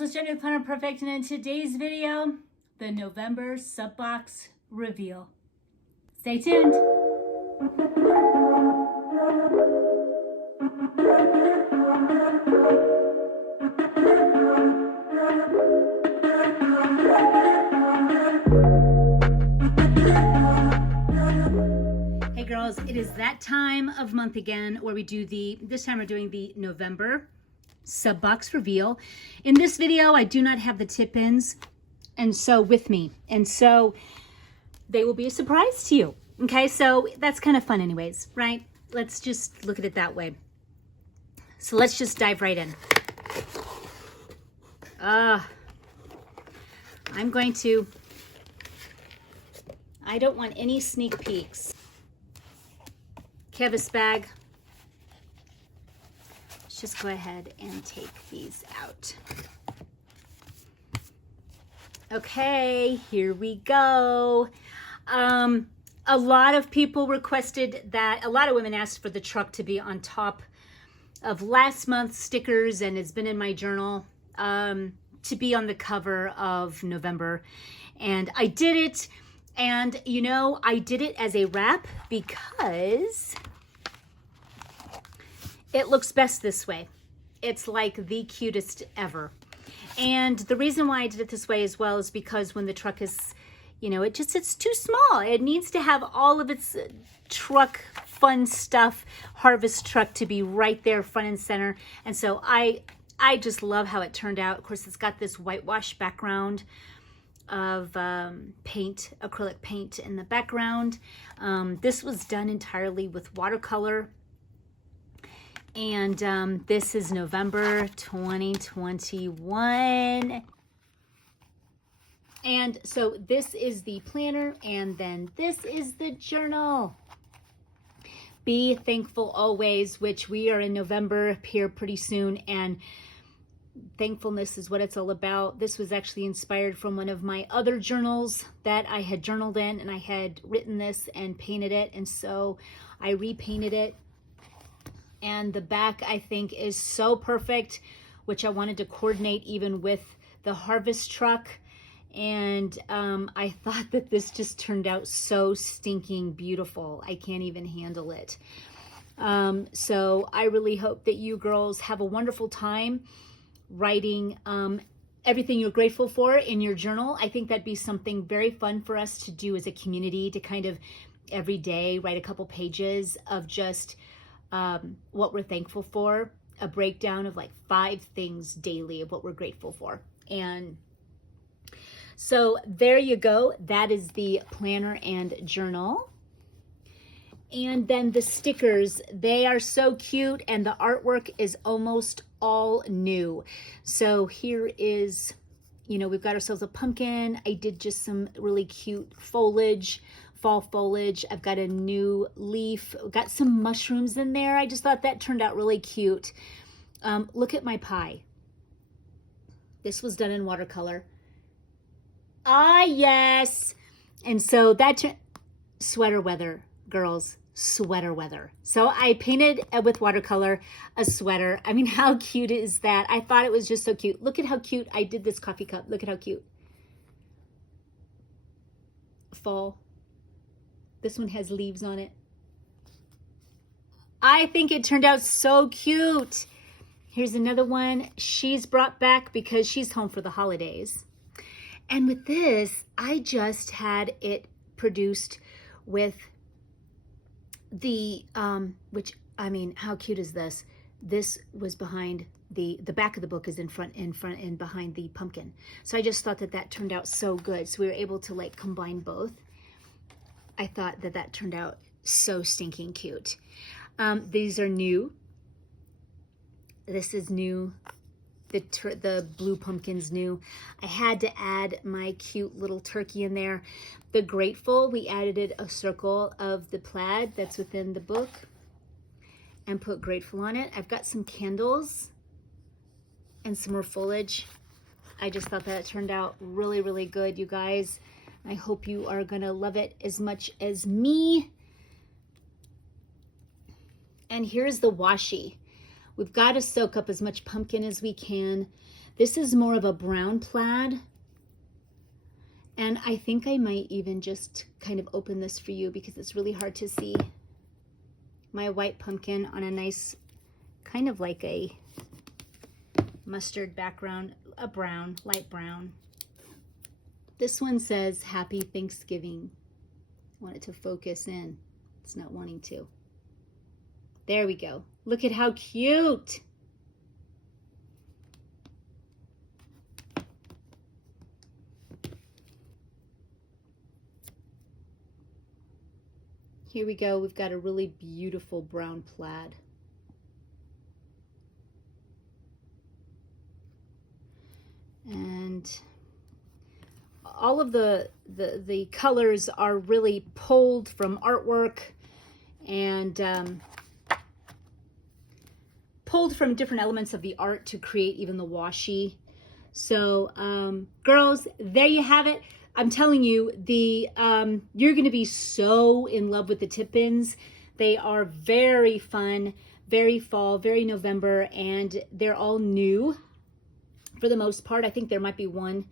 girls, it's Jenny with Planner Perfect, and in today's video, the November sub box reveal. Stay tuned. Hey girls, it is that time of month again where we do this time we're doing the November sub box reveal. In this video, I do not have the tip-ins with me, and so they will be a surprise to you. Okay, so that's kind of fun anyways, right? Let's just look at it that way. So let's just dive right in. I don't want any sneak peeks. Canvas bag. Let's just go ahead and take these out. Okay, here we go. A lot of people requested that, a lot of women asked for the truck to be on top of last month's stickers, and it's been in my journal to be on the cover of November. And I did it, and you know, I did it as a wrap because it looks best this way. It's like the cutest ever. And the reason why I did it this way as well is because when the truck is, you know, it's too small. It needs to have all of its truck fun stuff, harvest truck, to be right there front and center. And so I just love how it turned out. Of course, it's got this whitewash background of paint, acrylic paint in the background. This was done entirely with watercolor. And this is November 2021. And so this is the planner, and then this is the journal. Be thankful always, which we are in November here pretty soon, and thankfulness is what it's all about. This was actually inspired from one of my other journals that I had journaled in, and I had written this and painted it, and so I repainted it. And the back, I think, is so perfect, which I wanted to coordinate even with the harvest truck. And I thought that this just turned out so stinking beautiful. I can't even handle it. So I really hope that you girls have a wonderful time writing everything you're grateful for in your journal. I think that'd be something very fun for us to do as a community, to kind of every day write a couple pages of just what we're thankful for, a breakdown of like 5 things daily of what we're grateful for. And so there you go. That is the planner and journal. And then the stickers, they are so cute, and the artwork is almost all new. So here is, you know, we've got ourselves a pumpkin. I did just some really cute foliage, fall foliage. I've got a new leaf, got some mushrooms in there. I just thought that turned out really cute. Look at my pie. This was done in watercolor. Ah, yes. And so that's sweater weather, girls, sweater weather. So I painted with watercolor a sweater. I mean, how cute is that? I thought it was just so cute. Look at how cute I did this coffee cup. Look at how cute. Fall. This one has leaves on it. I think it turned out so cute. Here's another one she's brought back because she's home for the holidays. And with this, I just had it produced with the, which, I mean, how cute is this? This was behind the back of the book is in front and behind the pumpkin. So I just thought that that turned out so good. So we were able to like combine both. I thought that that turned out so stinking cute. These are new. This is new. The blue pumpkin's new. I had to add my cute little turkey in there. The grateful, we added a circle of the plaid that's within the book and put grateful on it. I've got some candles and some more foliage. I just thought that it turned out really, really good, you guys. I hope you are gonna love it as much as me. And here's the washi. We've got to soak up as much pumpkin as we can. This is more of a brown plaid. And I think I might even just kind of open this for you because it's really hard to see. My white pumpkin on a nice, kind of like a mustard background, a brown, light brown. This one says Happy Thanksgiving. I want it to focus in. It's not wanting to. There we go. Look at how cute. Here we go. We've got a really beautiful brown plaid. And all of the colors are really pulled from artwork and pulled from different elements of the art to create even the washi. So girls, there you have it. I'm telling you, you're going to be so in love with the tip ins. They are very fun, very fall, very November, and they're all new for the most part. I think there might be one.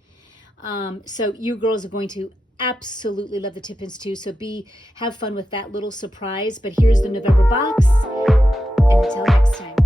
So you girls are going to absolutely love the tip ins too. So have fun with that little surprise. But here's the November box, and until next time.